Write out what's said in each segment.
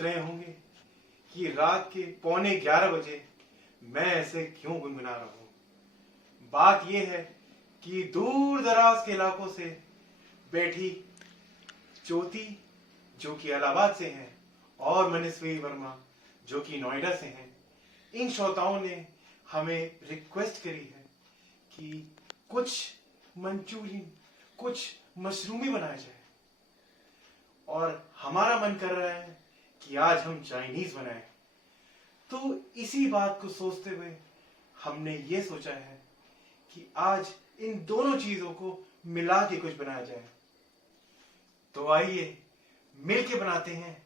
सोच रहे होंगे कि रात के 11:15 बजे मैं ऐसे क्यों गुनगुना रहा हूं। बात यह है कि दूर दराज के इलाकों से बैठी ज्योति जो कि इलाहाबाद से हैं और मनस्वी वर्मा जो कि नोएडा से हैं, इन श्रोताओं ने हमें रिक्वेस्ट करी है कि कुछ मंचूरियन, कुछ मशरूमी बनाया जाए और हमारा मन कर रहा है कि आज हम चाइनीज बनाएं। तो इसी बात को सोचते हुए हमने ये सोचा है कि आज इन दोनों चीजों को मिला के कुछ बनाया जाए। तो आइए मिलके बनाते हैं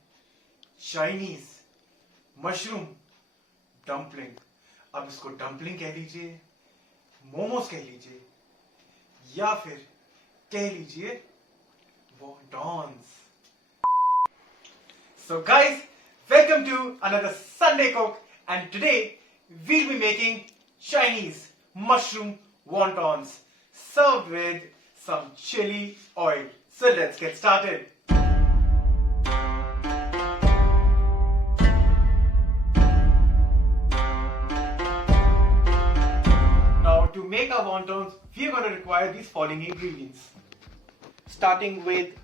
चाइनीज मशरूम डम्पलिंग। अब इसको डम्पलिंग कह लीजिए, मोमोज कह लीजिए, या फिर कह लीजिए वॉन्टॉन्स। So guys, welcome to another Sunday Cook, and today we'll be making Chinese mushroom wontons served with some chili oil. So let's get started. Now to make our wontons, we are going to require these following ingredients. Starting with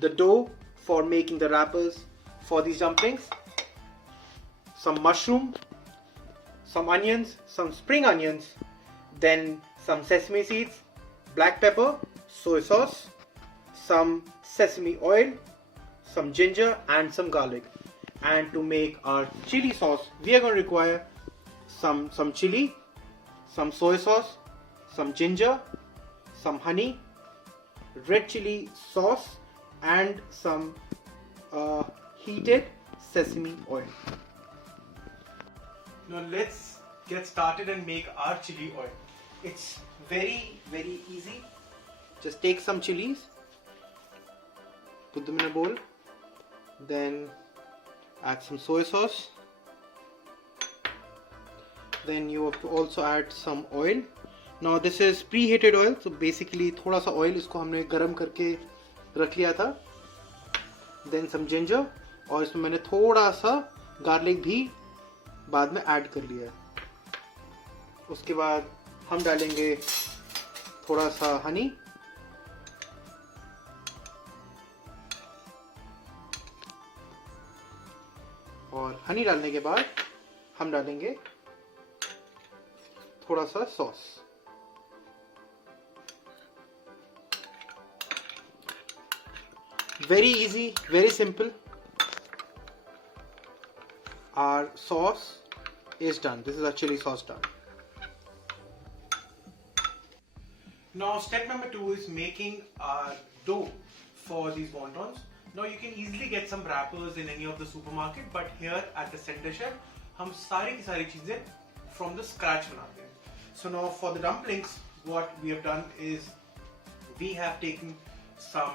the dough for making the wrappers for these dumplings, some mushroom, some onions, some spring onions, then some sesame seeds, black pepper, soy sauce, some sesame oil, some ginger and some garlic. And to make our chili sauce, we are going to require some chili, some soy sauce, some ginger, some honey, red chili sauce, and some heated sesame oil. Now let's get started and make our chili oil. It's very easy. Just take some chilies, put them in a bowl, then add some soy sauce, then you have to also add some oil. Now this is preheated oil, so basically थोड़ा सा oil इसको हमने गरम करके रख लिया था। Then some ginger, और इसमें मैंने थोड़ा सा गार्लिक भी बाद में ऐड कर लिया है। उसके बाद हम डालेंगे थोड़ा सा हनी, और हनी डालने के बाद हम डालेंगे थोड़ा सा sauce. Very easy, very simple. Our sauce is done. This is our chili sauce done. Now step number 2 is making our dough for these wontons. Now you can easily get some wrappers in any of the supermarket, but here at the Center Chef हम सारी की सारी चीजें from the scratch बनाते हैं. So now for the dumplings, what we have done is we have taken some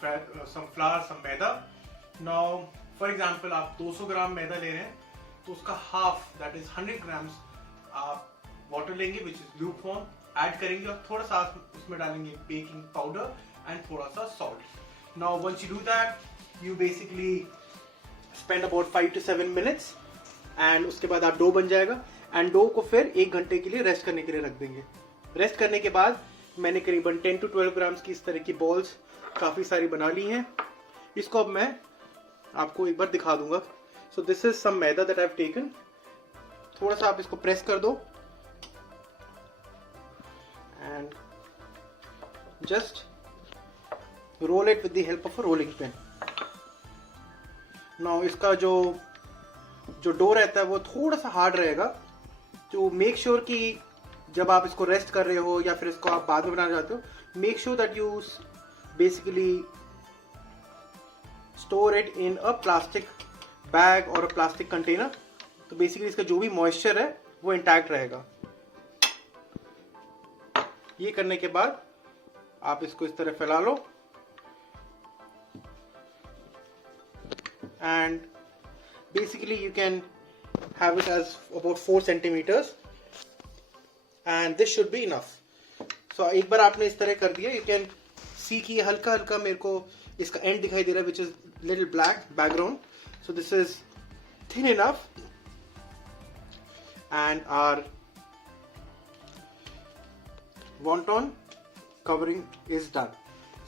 flour, some maida. Now for example आप 200 ग्राम मैदा ले रहे हैं तो उसका हाफ, that is 100 grams, आप वाटर लेंगे which is lukewarm, ऐड करेंगे और थोड़ा सा उसमें डालेंगे बेकिंग पाउडर एंड थोड़ा सा salt. Now once you do that, you basically spend about 5 to 7 minutes and उसके बाद आप डो बन जाएगा. एंड डो को फिर 1 घंटे के लिए रेस्ट करने के लिए रख देंगे. रेस्ट करने के बाद मैंने करीबन 10 to 12 ग्राम्स की इस तरह की बॉल्स काफ़ी सारी बना ली हैं. इसको अब मैं आपको एक बार दिखा दूंगा. So this is some maida that I have taken. थोड़ा सा आप इसको प्रेस कर दो and just roll it with the help of a rolling pin. Now इसका जो डो रहता है वो थोड़ा सा हार्ड रहेगा. तो मेक श्योर कि जब आप इसको रेस्ट कर रहे हो या फिर इसको आप बाद में बनाना चाहते हो, make sure that you basically store it in a plastic bag or a plastic container. तो basically इसका जो भी moisture है वो intact रहेगा. ये करने के बाद आप इसको इस तरह फैला लो and basically you can have it as about 4 centimeters and this should be enough. So एक बार आपने इस तरह कर दिया, you can सी की हल्का हल्का मेरे को इसका एंड दिखाई दे रहा है, which is little black background, so this is thin enough, and our wonton covering is done.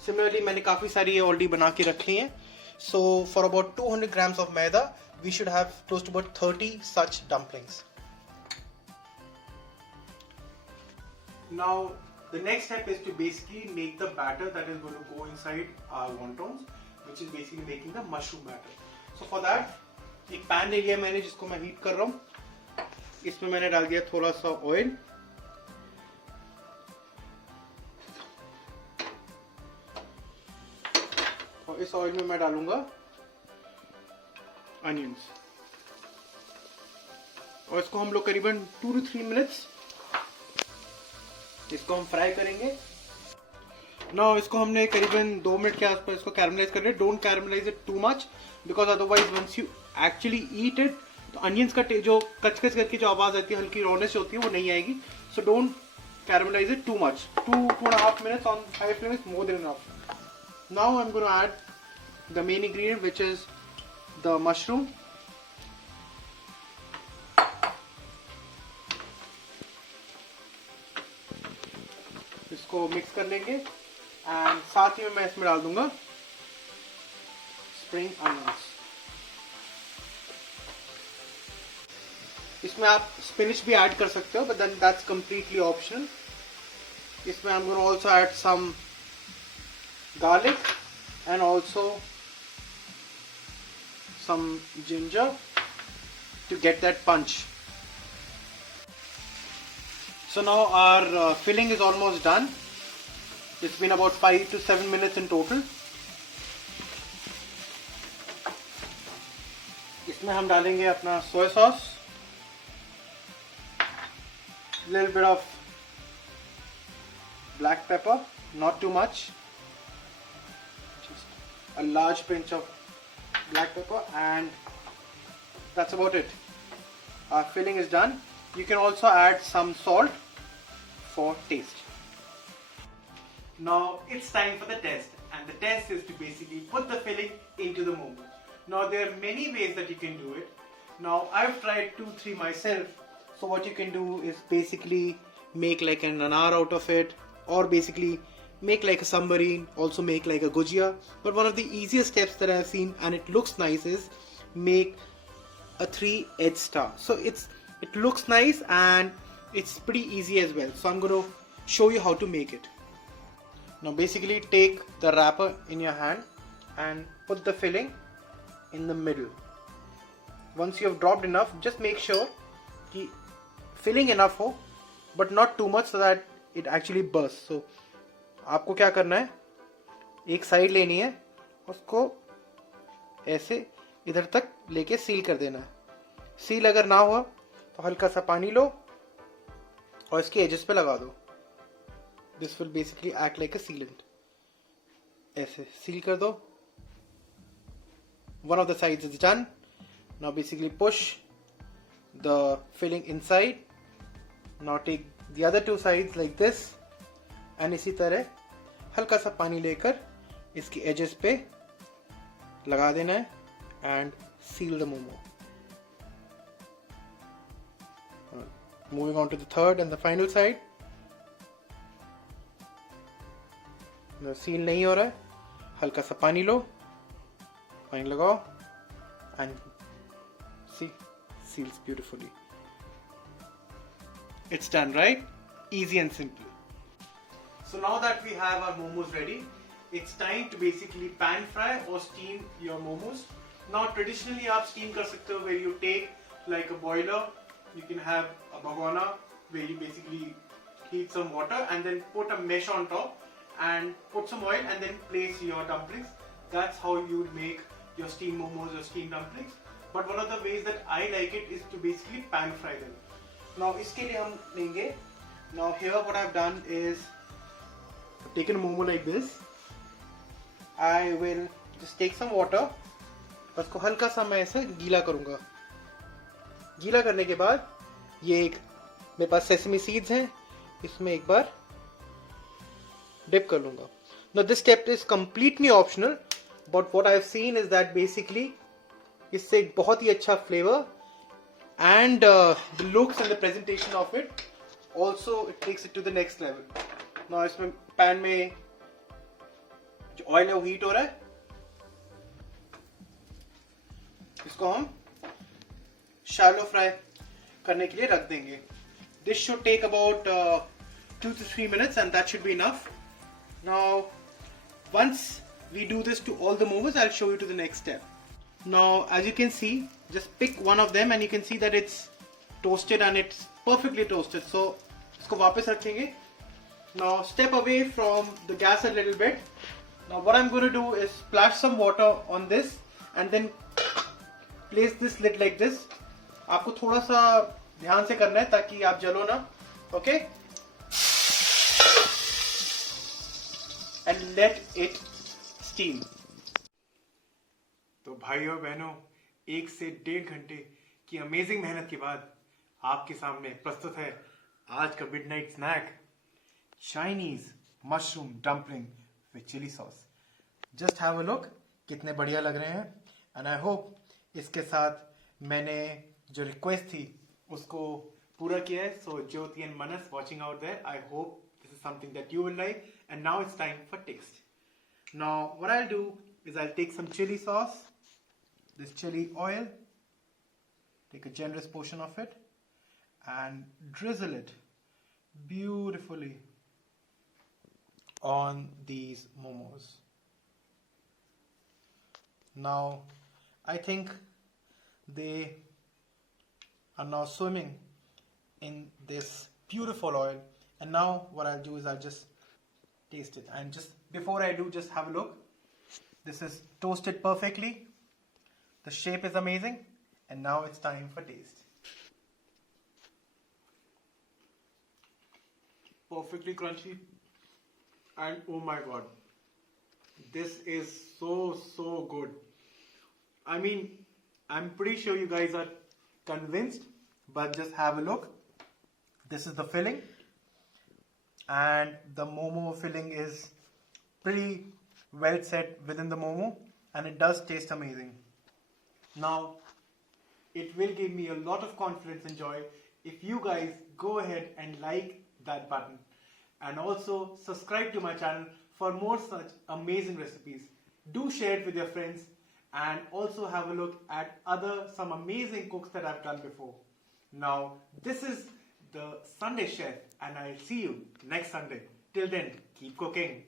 Similarly, मैंने काफी सारी ये already बना के रख ली हैं. So for about 200 grams of maida, we should have close to about 30 such dumplings. Now the next step is to basically make the batter that is going to go inside our wontons, which is basically making the mushroom batter. So for that, एक pan ले लिया मैंने जिसको मैं heat कर रहा हूँ. इसमें मैंने डाल दिया थोड़ा सा ऑयल. और इस ऑयल में मैं डालूंगा अनियंस, और इसको हम लोग करीबन 2 to 3 मिनट्स इसको हम फ्राई करेंगे. नाउ इसको हमने करीबन 2 मिनट के आसपास इसको कैरमलाइज कर रहे हैं. Don't caramelise it too much, because otherwise once you actually eat it तो अनियंस का जो कचकच करके जो आवाज आती है, हल्की रॉनेस होती है, वो नहीं आएगी. So don't caramelise it too much. 2.5 minutes on high flame is more than enough. Now I'm going to add the main ingredient, which is the mushroom. इसको मिक्स कर लेंगे, एंड साथ ही में मैं इसमें डाल दूंगा स्प्रिंग अनियंस. इसमें आप स्पिनिच भी ऐड कर सकते हो, but then that's completely optional. इसमें I'm going to also add some garlic and also some ginger to get that punch. So now our filling is almost done. It's been about 5 to 7 minutes in total. इसमें हम डालेंगे अपना soy sauce, little bit of black pepper, not too much, just a large pinch of black pepper, and that's about it. Our filling is done. You can also add some salt for taste. Now it's time for the test, and the test is to basically put the filling into the momo. Now there are many ways that you can do it. Now I've tried 2-3 myself. So what you can do is basically make like an anar out of it, or basically make like a sambarine, also make like a gujia. But one of the easiest steps that I've seen, and it looks nice, is make a 3-edged star. So it looks nice and it's pretty easy as well. So I'm going to show you how to make it. Now basically take the wrapper in your hand and put the filling in the middle. Once you have dropped enough, just make sure कि filling enough हो, but not too much so that it actually bursts. So आपको क्या करना है, एक side लेनी है, उसको ऐसे इधर तक लेके सील कर देना है. सील अगर ना हुआ तो हल्का सा पानी लो और इसके एजेस पे लगा दो. This will basically act like a sealant. ऐसे सील कर दो. One of the sides is done. Now basically push the filling inside. Now take the other 2 sides like this, and इसी तरह हल्का सा पानी लेकर इसकी एजेस पे लगा देना है and seal the momo. Moving on to the third and the final side. Now seal नहीं हो रहा है, हल्का सा पानी लो, पानी लगाओ, and see, seals beautifully. It's done, right? Easy and simple. So now that we have our momos ready, it's time to basically pan fry or steam your momos. Now traditionally आप steam कर सकते हो, where you take like a boiler, you can have a bhagona where you basically heat some water and then put a mesh on top and put some oil and then place your dumplings. That's how you would make your steamed momos or steamed dumplings. But one of the ways that I like it is to basically pan fry them. Now इसके लिए हम लेंगे. Now here what I've done is I've taken a momo like this. I will just take some water. उसको हल्का सा मैं ऐसे गीला करूँगा. गीला करने के बाद ये एक मेरे पास सेसमी सीड्स हैं, इसमें एक बार डिप कर लूँगा. Now this step is completely optional, but what I've seen is that basically इससे एक बहुत ही अच्छा flavor and the looks and the presentation of it also it takes it to the next level. Now इसमें pan में जो oil है वो heat हो रहा है, इसको हम shallow fry करने के लिए रख देंगे. This should take about 2 to 3 minutes and that should be enough. Now once we do this to all the momos, I'll show you to the next step. Now as you can see, just pick one of them and you can see that it's toasted and it's perfectly toasted. So इसको वापस रखेंगे. Now step away from the gas a little bit. Now what I'm going to do is splash some water on this and then place this lid like this. आपको थोड़ा सा ध्यान से करना है ताकि आप जलो ना. Okay? And let it steam. तो भाइयों बहनों, 1 से 1.5 घंटे की अमेजिंग मेहनत के बाद आपके सामने प्रस्तुत है आज का midnight snack, Chinese mushroom dumpling with chilli sauce. Just have a look, कितने बढ़िया लग रहे हैं. एंड आई होप इसके साथ मैंने जो रिक्वेस्ट थी उसको पूरा किया है. So Jyoti and Manas watching out there, I hope this is something that you will like. And now it's time for taste. Now what I do is I'll take some chili sauce, this chili oil, take a generous portion of it and drizzle it beautifully on these momos. Now I think they are now swimming in this beautiful oil, and now what I'll do is I'll just taste it. And just before I do, just have a look. This is toasted perfectly. The shape is amazing. And now it's time for taste. Perfectly crunchy. And oh my god. This is so good. I mean, I'm pretty sure you guys are convinced. But just have a look. This is the filling. And the momo filling is pretty well set within the momo, and it does taste amazing. Now it will give me a lot of confidence and joy if you guys go ahead and like that button and also subscribe to my channel for more such amazing recipes. Do share it with your friends and also have a look at some amazing cooks that I've done before. Now this is the Sunday Chef and I'll see you next Sunday. Till then, keep cooking.